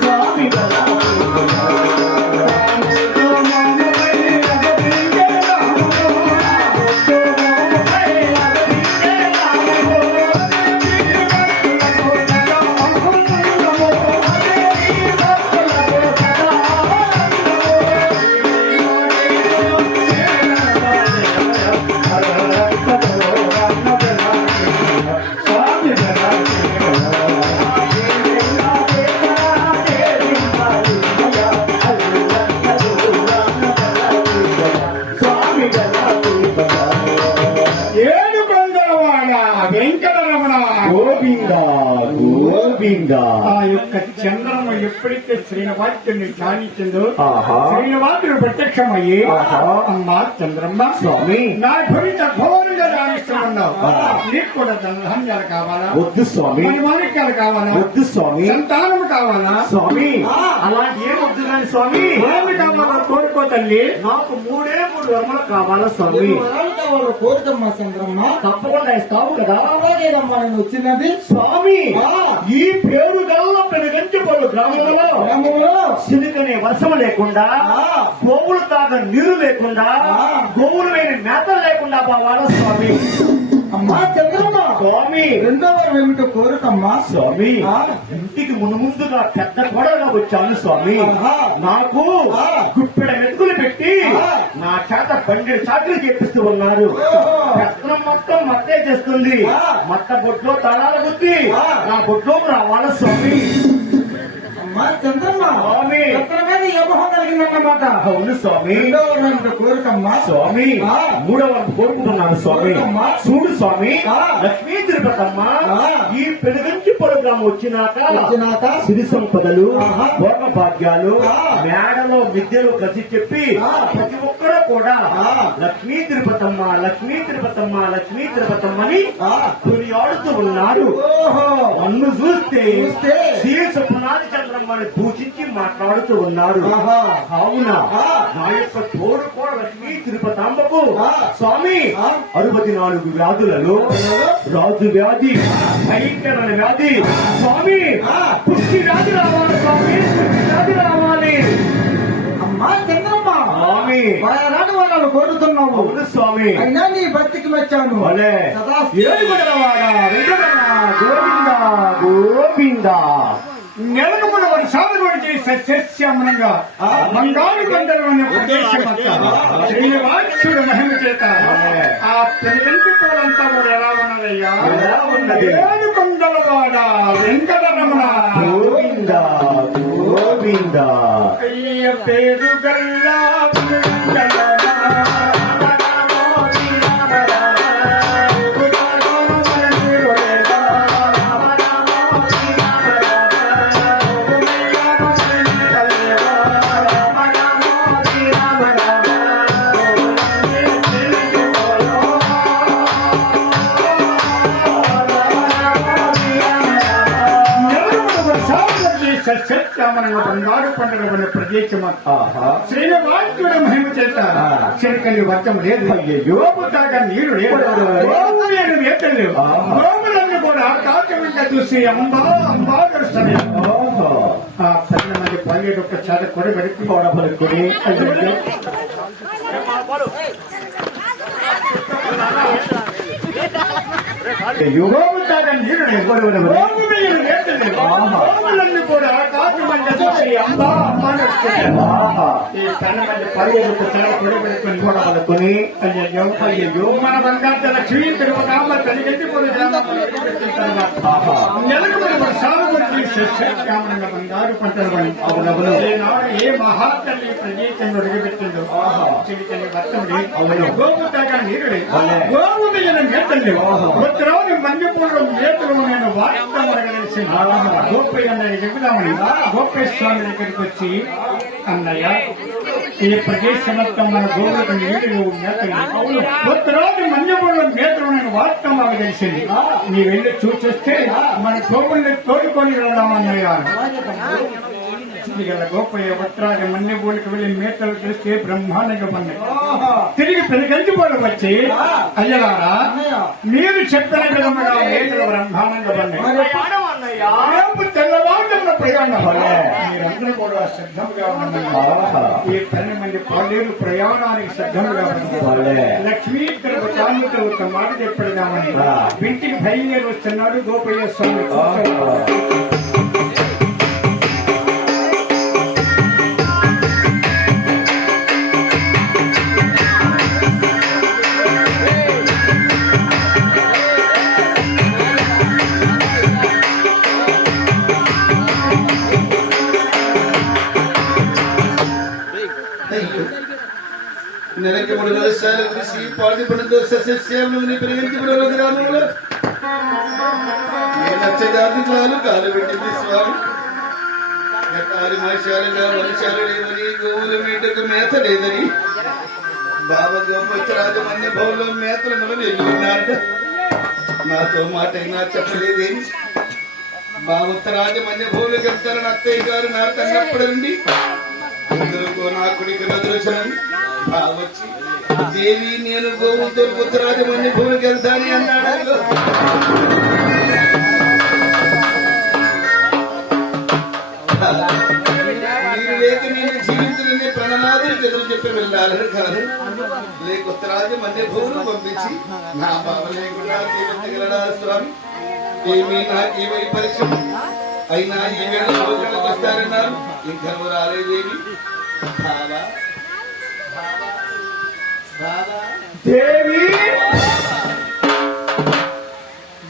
స్వామి గోవింద ఆ యొక్క చంద్రమ ఎప్పుడైతే శ్రీనివాసుని ధ్యానించిందో. శ్రీనివాసుడు ప్రత్యక్షమయ్యి. అమ్మా చంద్రమ్మ స్వామి. నా గురించి ఘోరంగా ధ్యానిస్తున్నావు. నీకు కూడా ధనధాన్యాలు కావాలా? వద్దు స్వామి. మన మాణిక్యాలు కావాలా? వద్దు స్వామి. సంతానం కావాలా? స్వామి. అలాంటి ఏం వద్దు కానీ స్వామి. ఏమి కావాలా కోరుకో తల్లి. నాకు మూడే మూడు వరములు కావాలా స్వామి. వాళ్ళు కోరుకమ్మా చంద్రమ్మ. తప్పకుండా ఇస్తావు కదా. అలాగేదమ్మా నేను వచ్చినది. స్వామి. ఈ పేరు గల్ల పెనుగంటి పలు గ్రామంలో సిలుకనే వర్షం లేకుండా. గోవులు తాగ నీరు లేకుండా. గోవులు లేని మేతలు లేకుండా పోవాల స్వామి అమ్మా చంద్రమ్మ స్వామి రెండో వారం ఏమిటో కోరుకమ్మా స్వామి. ఇంటికి మును ముందుగా పెద్ద గొడవగా వచ్చాను స్వామి. నాకు. గుప్పెడ మెతుకులు పెట్టి. నా చేత బండి చాకులు చేపిస్తూ ఉన్నారు. పెత్తనం మొత్తం మత్తే చేస్తుంది. మత్త బొట్లో తలాల బుద్ధి. నా బొట్లోకి రావాల స్వామి కలిగిందన్నమాట అవును స్వామి కోరుకమ్మా. మూడవ కోరుకుంటున్నాను స్వామి. చూడు స్వామి. లక్ష్మీ తిరుపతమ్మ ఆ. ఈ పెనుగంచి ప్రోగ్రాం వచ్చినాక వచ్చినాక సిరి సంపదలు ఆహా. భోగ భాగ్యాలు ఆ. మేడలో విద్యలు కసి చెప్పి. ప్రతి ఒక్కరూ కూడా. లక్ష్మీ తిరుపతమ్మ లక్ష్మీ తిరుపతమ్మ లక్ష్మీ తిరుపతమ్మని. కొనియాడుతూ ఉన్నారు నన్ను చూస్తే చూస్తే శ్రీ సుప్నాది చంద్రమ్మని పూజించి మాట్లాడుతూ ఉన్నారు. ఆ. నా యొక్క తోడు కూడా లక్ష్మీ తిరుపతాంబకు. స్వామి. అరవై నాలుగు వ్యాధులలో రాజు వ్యాధి భయంకరమైన వ్యాధి. స్వామి. పుష్టి వ్యాధి రావాలి స్వామి పుష్టి వ్యాధి రావాలి. అమ్మా చంద్రమ్మ. స్వామి. రాని వాళ్ళు కోరుతున్నావు. అవును స్వామి. అయినా నీ భక్తికి మెచ్చాను గోవింద గోవింద. నెలకు కూడా వారి సాధువుడికి సస్యశ్యామనంగా మంగారు గంటలు అనే ప్రదేశం శ్రీనివాసుడు మహిమ చేత. ఆ. పెళ్ళంటి పూలంతా కూడా ఎలా ఉన్నదయ్యా? ఎలా ఉన్నది? ఏడు కొండల వాడ వెంకటరమణ గోవింద గోవింద. అయ్య పేరు గల్లా బంగారు పండుగ ఉన్న మహిమ చేత చెరకని వర్తం లేదు. అయ్యయ్యో. తాగా నీరు లేదు. గోవు నేను. గోవులన్నీ కూడా కాకమింక చూసి అంబా అంబా ఆహా. ఆ పది మంది పల్లెడు ఒక చేత కొడబెట్టి గోడ పలుకుని అయ్యయ్యో. అయ్యో. గోవు తాగా నీరు లేదు గోవు నేను వేటలు లేవు ఆహా. గోవులన్నీ కూడా కాకమింక చూసి అంబా అంబా గడుస్తాయి ఆహా. ఈ పది మంది పల్లెడు ఒక చేత కొడబెట్టుకుని గోడ పలుకుని అయ్యయ్యో అయ్యయ్యో మన బంగారు లక్ష్మీ తిరుపతి తల్లిగట్టి ఆహా. నెలకు మన సాగుబడి శ్యామనంగా బంగారు పంటలు పడి అవునవును. ఈనాడు ఏ మహాతల్లి ప్రదేశంలో అడుగుపెట్టిందో ఆహా. చిలికల్లి వర్తండి అవును. గోపు తాగా నీరుడి అవునే. గోవు మీద మేతల్లి ఆహా. ఉత్తరాలు నేను వార్త తెలిసి ఆహా. అన్నయ్య చెబుదామని గోపయ్య స్వామి దగ్గరికి వచ్చి అన్నయ్య ఈ ప్రదేశం మన గోవులకు నీళ్ళు మేతలు ఉత్తరాలు మన్యపూర్లో మేతలు నేను వార్త మాకు తెలిసింది నీ వెళ్ళి చూసేస్తే మన గోవుల్ని తోడుకొని వెళ్దాం గల గోపయ్య ఉత్తరాది మన్య బోలికి వెళ్ళి మేతలు చేస్తే బ్రహ్మాండంగా పన్నాయి తిరిగి పెరిగంటిపోవడం వచ్చి అయ్యలారా అన్నయ్య! మీరు చెప్పిన మేకలు బ్రహ్మాండంగా. మీరందరూ కూడా సిద్ధంగా. ఈ పన్నెండు మంది పాలేరు ప్రయాణానికి సిద్ధంగా. లక్ష్మీ ఇక్కడ ఒక మాట చెప్పడదామని. ఇంటికి బయలుదేరి వస్తున్నాడు గోపయ్య స్వామి. కురిసి సస్యశ్యామని పెరిగించి గ్రామంలో లక్షదార్థికాలు కాలు పెట్టింది స్వామి. గతారు మాసాలుగా వర్షాలు లేవని గోవుల మీటకు మేత లేదని బాబా గోపచ్చరాజు మన్య భవన్లో మేతలు నిలవి నాతో మాట అయినా చెప్పలేదేమి? బాబుత్తరాజు మన్య భూమికి వెళ్తారని అత్తయ్య గారు నాకు కన్నప్పటి అండి అందరికో నా కుడికి నదులుచనం వచ్చి దేవి నేను గోవుతో ఉత్తరాజు మన్య భూమికి వెళ్తాను అన్నాడు. మీరు లేక నేను జీవితులని ప్రణమాదులు చెప్పి వెళ్ళాలని కాదు. లేక మధ్య భూములు పంపించి నా బాబు లేకుండా జీవించగలడా స్వామి? ఏమీ నాకేమై పరీక్ష అయినా ఈ వేళ వస్తారన్నారు. ఇంకా రాలేదేమి? దేవి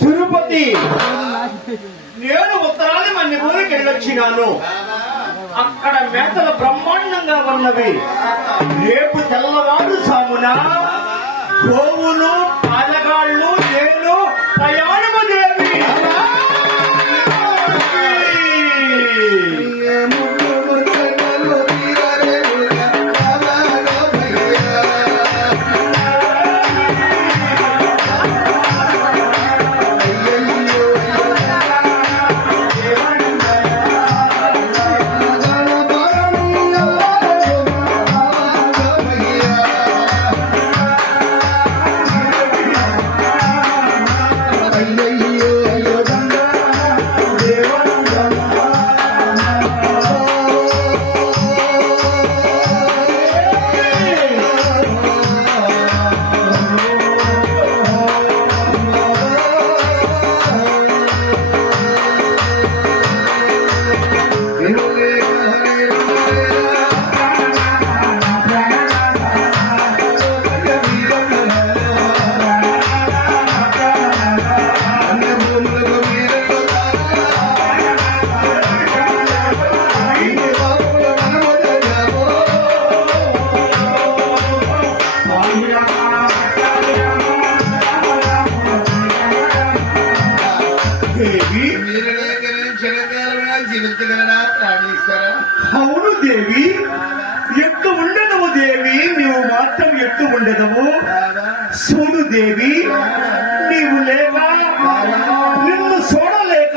తిరుపతి. నేను ఉత్తరాది మంది వెళ్ళొచ్చినాను అక్కడ మేతలు బ్రహ్మాండంగా ఉన్నవి. రేపు తెల్లవారు సామున గోవులు పాలగాళ్ళు నేను ప్రయాణము దేవి. అవును దేవి. ఎత్తు ఉండదము దేవి. నీవు మాత్రం ఎత్తు ఉండదము సోను దేవి. నీవు లేక నిన్ను చూడలేక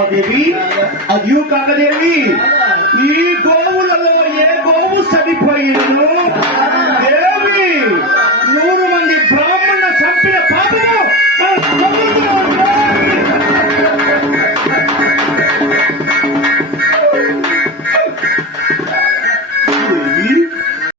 Mabibi at Yuka Kadiri.